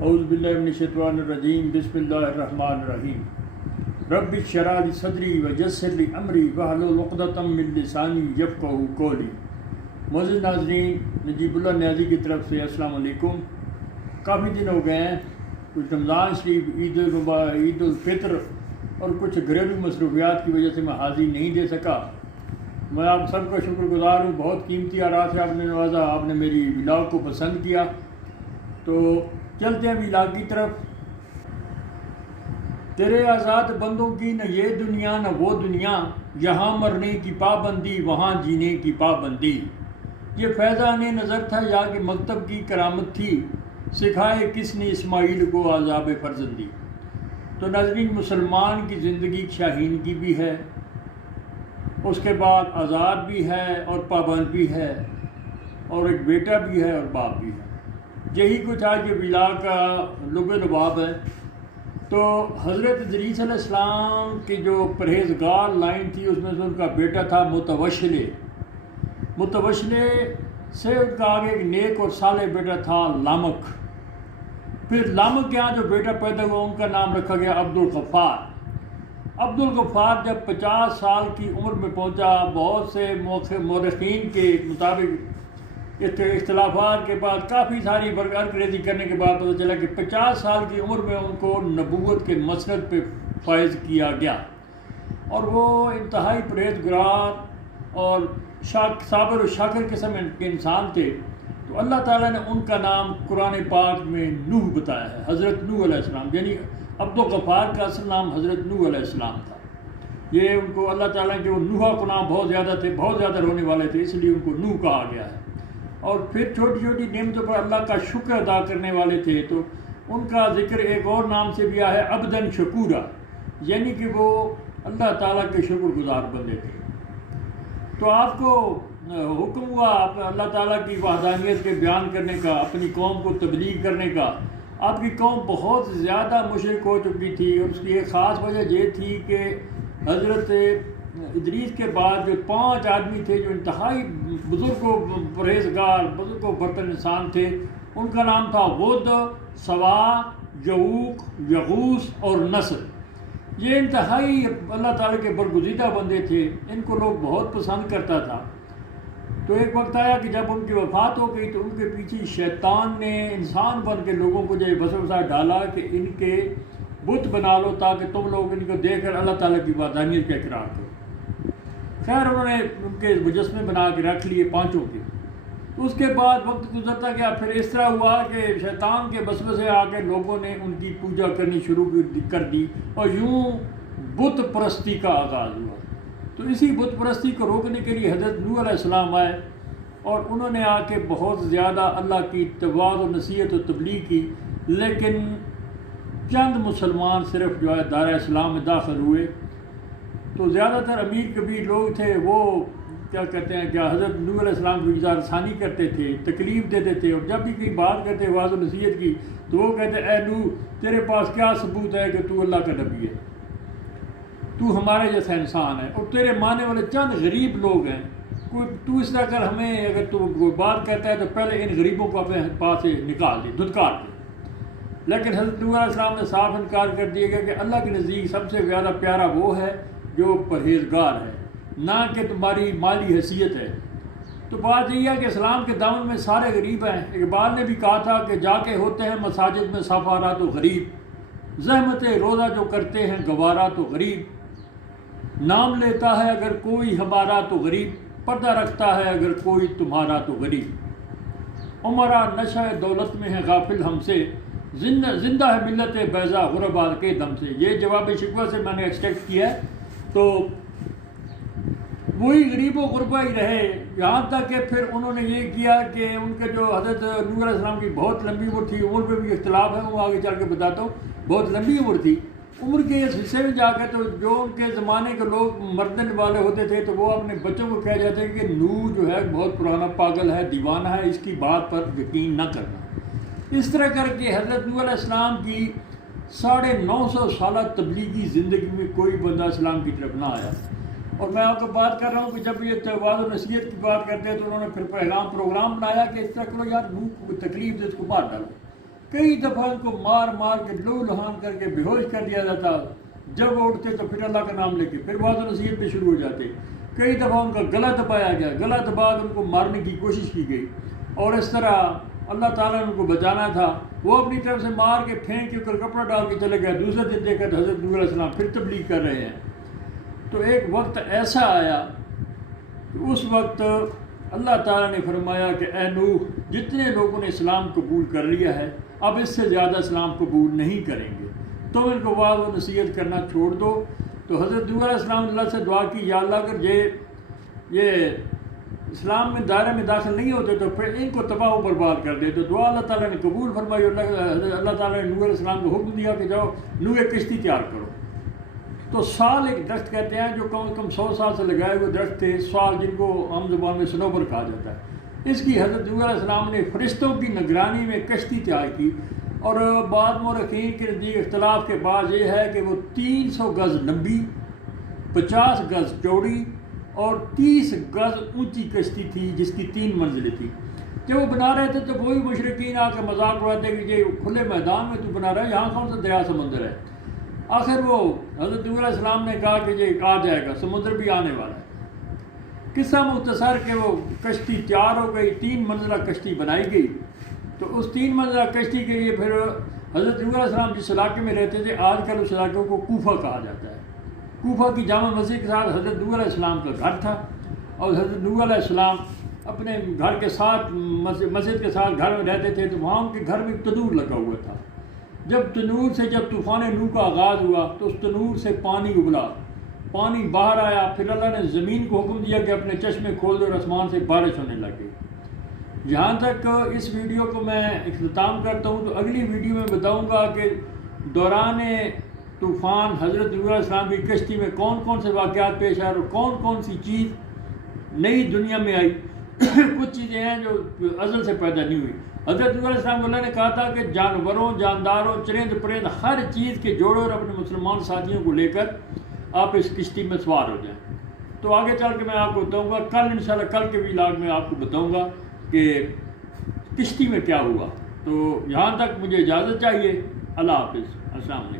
اعوذ باللہ من الشیطان الرجیم بسم اللہ الرحمن الرحیم رب اشرح لی صدری ویسر لی امری واحلل عقدۃ من لسانی یفقہوا قولی۔ معزز ناظرین، نجیب اللہ نیازی کی طرف سے السلام علیکم۔ کافی دن ہو گئے ہیں، کچھ رمضان شریف، عید الفطر اور کچھ گھریلو مصروفیات کی وجہ سے میں حاضری نہیں دے سکا۔ میں آپ سب کا شکر گزار ہوں، بہت قیمتی آراء سے آپ نے نوازا، آپ نے میری ولاگ کو پسند کیا۔ تو چلتے ہیں ولاگ کی طرف۔ تیرے آزاد بندوں کی نہ یہ دنیا نہ وہ دنیا، یہاں مرنے کی پابندی وہاں جینے کی پابندی، یہ فیضان نظر تھا یا کہ مکتب کی کرامت تھی، سکھائے کس نے اسماعیل کو عذاب فرزندی۔ تو ناظرین، مسلمان کی زندگی شاہین بھی ہے، اس کے بعد آزاد بھی ہے اور پابند بھی ہے، اور ایک بیٹا بھی ہے اور باپ بھی ہے۔ یہی کچھ آج یہ ولاگ کا لب لباب ہے۔ تو حضرت ادریس علیہ السلام کی جو پرہیزگار لائن تھی، اس میں سے ان کا بیٹا تھا متوشلے سے ان کا آگے ایک نیک اور صالح بیٹا تھا لامک۔ پھر لامک کے یہاں جو بیٹا پیدا ہوا ان کا نام رکھا گیا عبدالغفار۔ عبدالغفار جب 50 سال کی عمر میں پہنچا، بہت سے مورخین کے مطابق اختلافات کے بعد، کافی ساری برگریزی کرنے کے بعد پتہ چلا کہ 50 سال کی عمر میں ان کو نبوت کے مسند پہ فائز کیا گیا، اور وہ انتہائی پرہیزگار اور صابر و شاکر قسم کے انسان تھے۔ تو اللہ تعالیٰ نے ان کا نام قرآن پاک میں نوح بتایا ہے، حضرت نوح علیہ السلام، یعنی عبدالغفار کا اصل نام حضرت نوح علیہ السلام تھا۔ یہ ان کو اللہ تعالیٰ کے وہ نوح کو نام بہت زیادہ رونے والے تھے، اس لیے ان کو نوح کہا گیا ہے۔ اور پھر چھوٹی چھوٹی نعمتوں پر اللہ کا شکر ادا کرنے والے تھے، تو ان کا ذکر ایک اور نام سے بھی آیا ہے، عبدن شکورا، یعنی کہ وہ اللہ تعالیٰ کے شکر گزار بندے تھے۔ تو آپ کو حکم ہوا اللہ تعالیٰ کی وحدانیت کے بیان کرنے کا، اپنی قوم کو تبلیغ کرنے کا۔ آپ کی قوم بہت زیادہ مشرک ہو چکی تھی، اور اس کی ایک خاص وجہ یہ تھی کہ حضرت ادریس کے بعد جو 5 آدمی تھے جو انتہائی بزرگ و پرہیزگار، بزرگ و برتر انسان تھے، ان کا نام تھا ود، سوا، یعوق، یغوث اور نصر۔ یہ انتہائی اللہ تعالیٰ کے برگزیدہ بندے تھے، ان کو لوگ بہت پسند کرتا تھا۔ تو ایک وقت آیا کہ جب ان کی وفات ہو گئی تو ان کے پیچھے شیطان نے انسان بن کے لوگوں کو جو وسوسہ ڈالا کہ ان کے بت بنا لو تاکہ تم لوگ ان کو دیکھ کر اللہ تعالیٰ کی وحدانیت کا اقرار کرو۔ خیر، انہوں نے ان کے مجسمے بنا کے رکھ لیے 5 کے۔ اس کے بعد وقت گزرتا گیا، پھر اس طرح ہوا کہ شیطان کے وسوسے آ کے لوگوں نے ان کی پوجا کرنی شروع کر دی، اور یوں بت پرستی کا آغاز ہوا۔ تو اسی بت پرستی کو روکنے کے لیے حضرت نوح علیہ السلام آئے، اور انہوں نے آ کے بہت زیادہ اللہ کی توعظ و نصیحت و تبلیغ کی، لیکن چند مسلمان صرف جو ہے دار اسلام میں داخل ہوئے۔ تو زیادہ تر امیر کبیر لوگ تھے، وہ کیا کہتے ہیں کہ حضرت نوح علیہ السلام کی اظہار ثانی کرتے تھے، تکلیف دیتے تھے، اور جب بھی کوئی بات کرتے واضح و نصیحت کی تو وہ کہتے اے نوح، تیرے پاس کیا ثبوت ہے کہ تو اللہ کا نبی ہے؟ تو ہمارے جیسا انسان ہے، اور تیرے ماننے والے چند غریب لوگ ہیں، تو اس طرح کر ہمیں اگر تو کوئی بات کہتا ہے تو پہلے ان غریبوں کو اپنے پاس سے نکال دے، دھتکار دے۔ لیکن حضرت نوح علیہ السلام نے صاف انکار کر دیا گیا کہ اللہ کے نزدیک سب سے زیادہ پیارا وہ ہے جو پرہیزگار ہے، نہ کہ تمہاری مالی حیثیت ہے۔ تو بات یہ ہے کہ اسلام کے دامن میں سارے غریب ہیں۔ اقبال نے بھی کہا تھا کہ جا کے ہوتے ہیں مساجد میں سفارا تو غریب، زحمت روزہ جو کرتے ہیں گوارا تو غریب، نام لیتا ہے اگر کوئی ہمارا تو غریب، پردہ رکھتا ہے اگر کوئی تمہارا تو غریب، عمرہ نشہ دولت میں ہے غافل ہم سے، زندہ ہے ملت بیضا غربا کے دم سے۔ یہ جواب شکوہ سے میں نے ایکسٹریکٹ کیا ہے۔ تو وہی غریب و غربا ہی رہے، یہاں تک کہ پھر انہوں نے یہ کیا کہ ان کے جو حضرت نوح علیہ السلام کی بہت لمبی عمر تھی، عمر پہ بھی اختلاف ہے، وہ آگے چل کے بتاتا ہوں، بہت لمبی عمر تھی۔ عمر کے اس حصے میں جا کے تو جو ان کے زمانے کے لوگ مردن والے ہوتے تھے تو وہ اپنے بچوں کو کہہ جاتے کہ نوح جو ہے بہت پرانا پاگل ہے، دیوانہ ہے، اس کی بات پر یقین نہ کرنا۔ اس طرح کر کے حضرت نوح علیہ السلام کی 950 سالہ تبلیغی زندگی میں کوئی بندہ اسلام کی طرف نہ آیا۔ اور میں آپ کو بات کر رہا ہوں کہ جب یہ توعظ و نصیحت کی بات کرتے ہیں تو انہوں نے پھر پروگرام بنایا کہ اس طرح کرو یار، نوح کو تکلیف دے، اس کو مار ڈالو۔ کئی دفعہ ان کو مار مار کے لو لہان کر کے بے ہوش کر دیا جاتا. جب وہ اٹھتے تو پھر اللہ کا نام لے کے پھر وعظ و نصیحت پہ شروع ہو جاتے. کئی دفعہ ان کا گلا دبایا گیا, گلا دبا کے ان کو مارنے کی کوشش کی گئی. اور اس طرح اللہ تعالیٰ نے ان کو بچانا تھا. وہ اپنی طرف سے مار کے پھینک کے اوپر کپڑا ڈال کے چلے گئے. دوسرے دن دیکھا تو حضرت نوح علیہ السلام پھر تبلیغ کر رہے ہیں. تو ایک وقت ایسا آیا کہ اس وقت اللہ تعالیٰ نے فرمایا کہ اے نوح, جتنے لوگوں نے اسلام قبول کر لیا ہے اب اس سے زیادہ اسلام قبول نہیں کریں گے, تو ان کو وعظ و نصیحت کرنا چھوڑ دو. تو حضرت نوح علیہ السلام اللہ سے دعا کی, یا اللہ اگر یہ اسلام میں دائرے میں داخل نہیں ہوتے تو پھر ان کو تباہ و برباد کر دے. تو دعا اللہ تعالیٰ نے قبول فرمائی. اللہ تعالیٰ نے نوح علیہ السلام کو حکم دیا کہ جاؤ نوح ایک کشتی تیار کرو. تو سال ایک درخت کہتے ہیں جو کم از کم 100 سال سے لگائے ہوئے درخت تھے, سال جن کو عام زبان میں صنوبر کہا جاتا ہے. اس کی حضرت نوح علیہ السلام نے فرشتوں کی نگرانی میں کشتی تیار کی. اور بعض مورخین کے نزدیک اختلاف کے بعد یہ ہے کہ وہ 300 گز لمبی, 50 گز چوڑی اور 30 گز اونچی کشتی تھی جس کی 3 منزلیں تھیں. جب وہ بنا رہے تھے تو وہی مشرکین آ کے مذاق اڑاتے کہ یہ کھلے میدان میں تو بنا رہا ہے, یہاں کون سا دریا سمندر ہے. آخر وہ حضرت نوح علیہ السلام نے کہا کہ یہ آ جائے گا, سمندر بھی آنے والا ہے. قصہ مختصر کہ وہ کشتی تیار ہو گئی, 3 منزلہ کشتی بنائی گئی. تو اس 3 منزلہ کشتی کے لیے پھر حضرت نوح علیہ السلام جس علاقے میں رہتے تھے, آج کل اس علاقے کو کوفہ کہا جاتا ہے. کوفہ کی جامع مسجد کے ساتھ حضرت نوح علیہ السلام کا گھر تھا. اور حضرت نوح علیہ السلام اپنے گھر کے ساتھ مسجد کے ساتھ گھر میں رہتے تھے. تو وہاں ان کے گھر میں ایک تنور لگا ہوا تھا. جب تنور سے جب طوفان نوح کا آغاز ہوا تو اس تنور سے پانی ابلا, پانی باہر آیا. پھر اللہ نے زمین کو حکم دیا کہ اپنے چشمے کھول دو اور آسمان سے بارش ہونے لگ گئی. جہاں تک اس ویڈیو کو میں اختتام کرتا ہوں تو اگلی ویڈیو میں بتاؤں گا کہ دوران طوفان حضرت نوح علیہ السلام کی کشتی میں کون کون سے واقعات پیش آئے اور کون کون سی چیز نئی دنیا میں آئی. کچھ چیزیں ہیں جو ازل سے پیدا نہیں ہوئی. حضرت نوح علیہ السلام کو اللہ نے کہا تھا کہ جانوروں, جانداروں, چرند پرند ہر چیز کے جوڑو اور اپنے مسلمان ساتھیوں کو لے کر آپ اس کشتی میں سوار ہو جائیں. تو آگے چل کے میں آپ کو بتاؤں گا, کل انشاءاللہ کل کے ویلاگ میں آپ کو بتاؤں گا کہ کشتی میں کیا ہوا. تو یہاں تک مجھے اجازت چاہیے. اللہ حافظ. السلام علیکم.